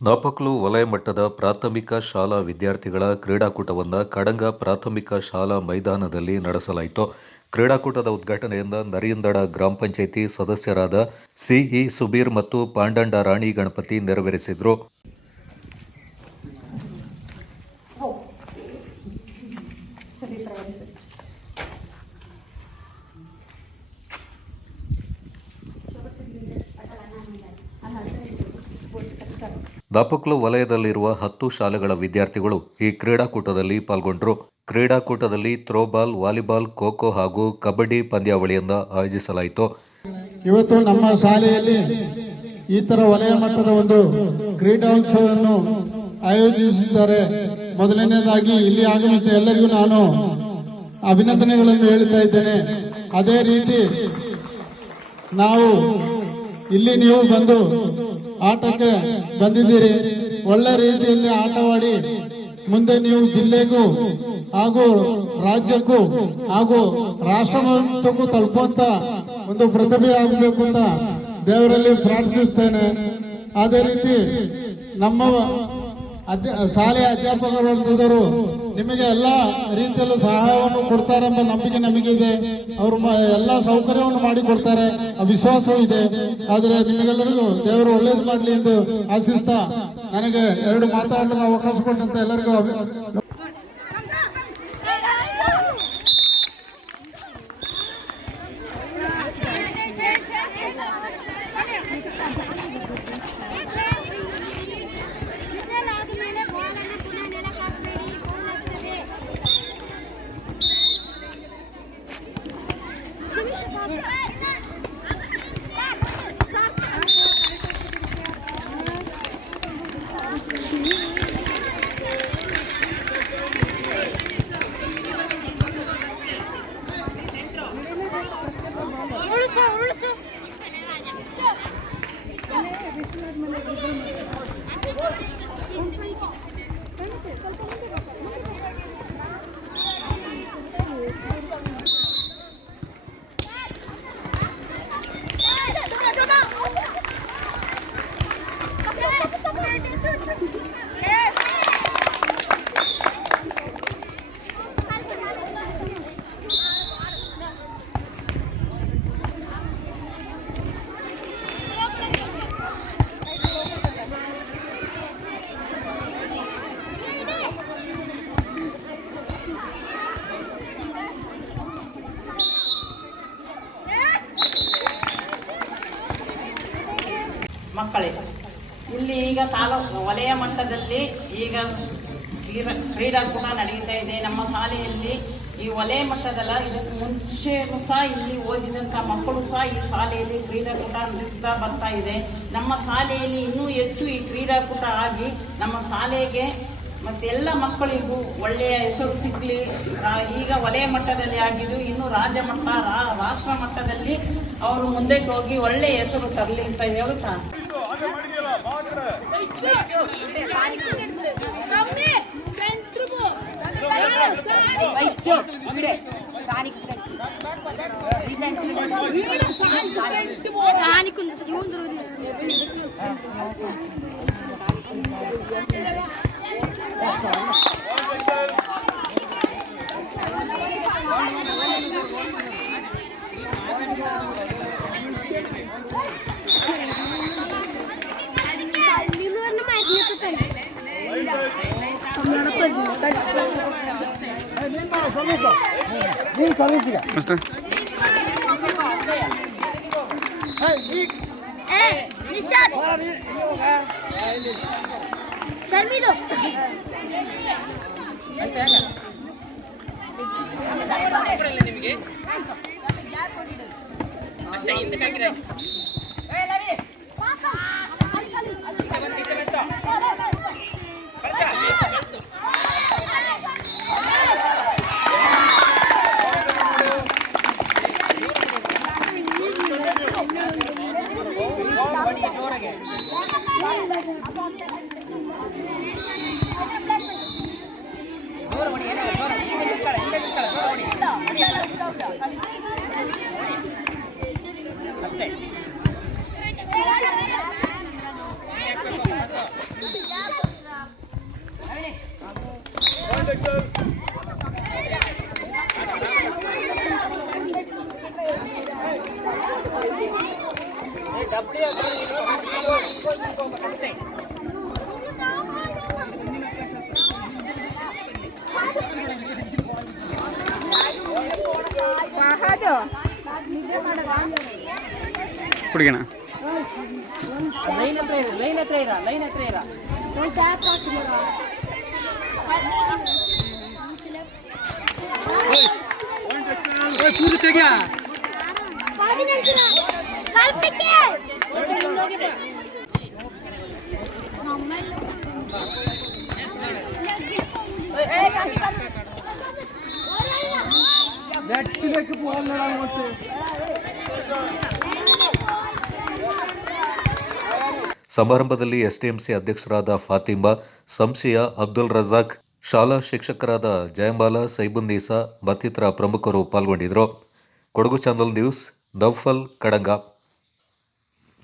ನಾಪಕ್ಲು ವಲಯ ಮಟ್ಟದ ಪ್ರಾಥಮಿಕ ಶಾಲಾ ವಿದ್ಯಾರ್ಥಿಗಳ ಕ್ರೀಡಾಕೂಟವನ್ನು ಕಡಂಗ ಪ್ರಾಥಮಿಕ ಶಾಲಾ ಮೈದಾನದಲ್ಲಿ ನಡೆಸಲಾಯಿತು. ಕ್ರೀಡಾಕೂಟದ ಉದ್ಘಾಟನೆಯಿಂದ ನರಿಯಂದಡ ಗ್ರಾಮ ಪಂಚಾಯಿತಿ ಸದಸ್ಯರಾದ ಸಿಇ ಸುಬೀರ್ ಮತ್ತು ಪಾಂಡಂಡ ರಾಣಿ ಗಣಪತಿ ನೆರವೇರಿಸಿದರು. ನಾಪಕ್ಲು ವಲಯದಲ್ಲಿರುವ 10 ಶಾಲೆಗಳ ವಿದ್ಯಾರ್ಥಿಗಳು ಈ ಕ್ರೀಡಾಕೂಟದಲ್ಲಿ ಪಾಲ್ಗೊಂಡರು. ಕ್ರೀಡಾಕೂಟದಲ್ಲಿ ಥ್ರೋಬಾಲ್, ವಾಲಿಬಾಲ್, ಖೋ-ಖೋ ಹಾಗೂ ಕಬಡ್ಡಿ ಪಂದ್ಯಾವಳಿಯನ್ನು ಆಯೋಜಿಸಲಾಯಿತು. ಇವತ್ತು ನಮ್ಮ ಶಾಲೆಯಲ್ಲಿ ಈ ತರ ವಲಯ ಮಟ್ಟದ ಒಂದು ಕ್ರೀಡೋತ್ಸವವನ್ನು ಆಯೋಜಿಸಿದ್ದಾರೆ. ಮೊದಲನೇದಾಗಿ ಇಲ್ಲಿ ಆಗಮಿಸಿದ ಎಲ್ಲರಿಗೂ ನಾನು ಅಭಿನಂದನೆಗಳನ್ನು ಹೇಳುತ್ತಾ ಇದ್ದೇನೆ. ಅದೇ ರೀತಿ ನಾವು ಇಲ್ಲಿ ನೀವು ಬಂದು ಆಟಕ್ಕೆ ಬಂದಿದ್ದೀರಿ. ಒಳ್ಳೆ ರೀತಿಯಲ್ಲಿ ಆಟವಾಡಿ ಮುಂದೆ ನೀವು ಜಿಲ್ಲೆಗೂ ಹಾಗೂ ರಾಜ್ಯಕ್ಕೂ ಹಾಗೂ ರಾಷ್ಟ್ರ ಮಟ್ಟಕ್ಕೂ ತಲುಪುವಂತ ಒಂದು ಪ್ರತಿಭೆ ಆಗಬೇಕು ಅಂತ ದೇವರಲ್ಲಿ ಪ್ರಾರ್ಥಿಸ್ತೇನೆ. ಅದೇ ರೀತಿ ನಮ್ಮ ಶಾಲೆಯ ಅಧ್ಯಾಪಕ ವರ್ಗದವರು ನಿಮಗೆ ಎಲ್ಲ ರೀತಿಯಲ್ಲೂ ಸಹಾಯವನ್ನು ಕೊಡ್ತಾರೆಂಬ ನಂಬಿಕೆ ನಮಗಿದೆ. ಅವರು ಎಲ್ಲ ಸೌಕರ್ಯವನ್ನು ಮಾಡಿಕೊಡ್ತಾರೆ, ವಿಶ್ವಾಸವೂ ಇದೆ. ಆದರೆ ನಿಮಗೆಲ್ಲರಿಗೂ ದೇವರು ಒಳ್ಳೇದು ಮಾಡಲಿ ಎಂದು ಆಶಿಸ್ತಾ ನನಗೆ 2 ಮಾತಾಡಲು ಅವಕಾಶ ಕೊಟ್ಟಂತ ಎಲ್ಲರಿಗೂ ಮಕ್ಕಳೇ ಇಲ್ಲಿ ಈಗ ತಾಲೂಕು ವಲಯ ಮಟ್ಟದಲ್ಲಿ ಈಗ ಕ್ರೀಡಾಕೂಟ ನಡೀತಾ ಇದೆ. ನಮ್ಮ ಶಾಲೆಯಲ್ಲಿ ಈ ವಲಯ ಮಟ್ಟದಲ್ಲ, ಇದಕ್ಕೆ ಮುಂಚೆನೂ ಸಹ ಇಲ್ಲಿ ಓದಿದಂತ ಮಕ್ಕಳು ಸಹ ಈ ಶಾಲೆಯಲ್ಲಿ ಕ್ರೀಡಾಕೂಟ ನಡೆಸ್ತಾ ಬರ್ತಾ ಇದೆ. ನಮ್ಮ ಶಾಲೆಯಲ್ಲಿ ಇನ್ನೂ ಹೆಚ್ಚು ಈ ಕ್ರೀಡಾಕೂಟ ಆಗಿ ನಮ್ಮ ಶಾಲೆಗೆ ಮತ್ತೆ ಎಲ್ಲ ಮಕ್ಕಳಿಗೂ ಒಳ್ಳೆಯ ಹೆಸರು ಸಿಗ್ಲಿ. ಈಗ ವಲಯ ಮಟ್ಟದಲ್ಲಿ ಆಗಿದ್ದು, ಇನ್ನು ರಾಜ್ಯ ಮಟ್ಟ, ರಾಷ್ಟ್ರ ಮಟ್ಟದಲ್ಲಿ ಅವರು ಮುಂದೆ ಹೋಗಿ ಒಳ್ಳೆಯ ಹೆಸರು ತರಲಿ ಅಂತ ಹೇಳ್ತಾ ಶರ್ಮಿದು ನಿಮಗೆ ಅಷ್ಟೇ ಹಿಂದೆ ಹಾಕಿದ್ರೆ ಅಷ್ಟೇ ಹುಡುಗಿನ ಲೈನ್ ಹತ್ರ ಇರ ಚೂರು ತೆಗಿಯ ಸಮಾರಂಭದಲ್ಲಿ ಎಸ್ಟಿಎಂಸಿ ಅಧ್ಯಕ್ಷರಾದ ಫಾತಿಮಾ, ಸಂಶಯ ಅಬ್ದುಲ್ ರಜಾಕ್, ಶಾಲಾ ಶಿಕ್ಷಕರಾದ ಜಯಮಾಲಾ, ಸೈಬುನ್ನೀಸಾ ಮತ್ತಿತರ ಪ್ರಮುಖರು ಪಾಲ್ಗೊಂಡಿದ್ದರು. Kodagu channel news, Naufal, Kadanga.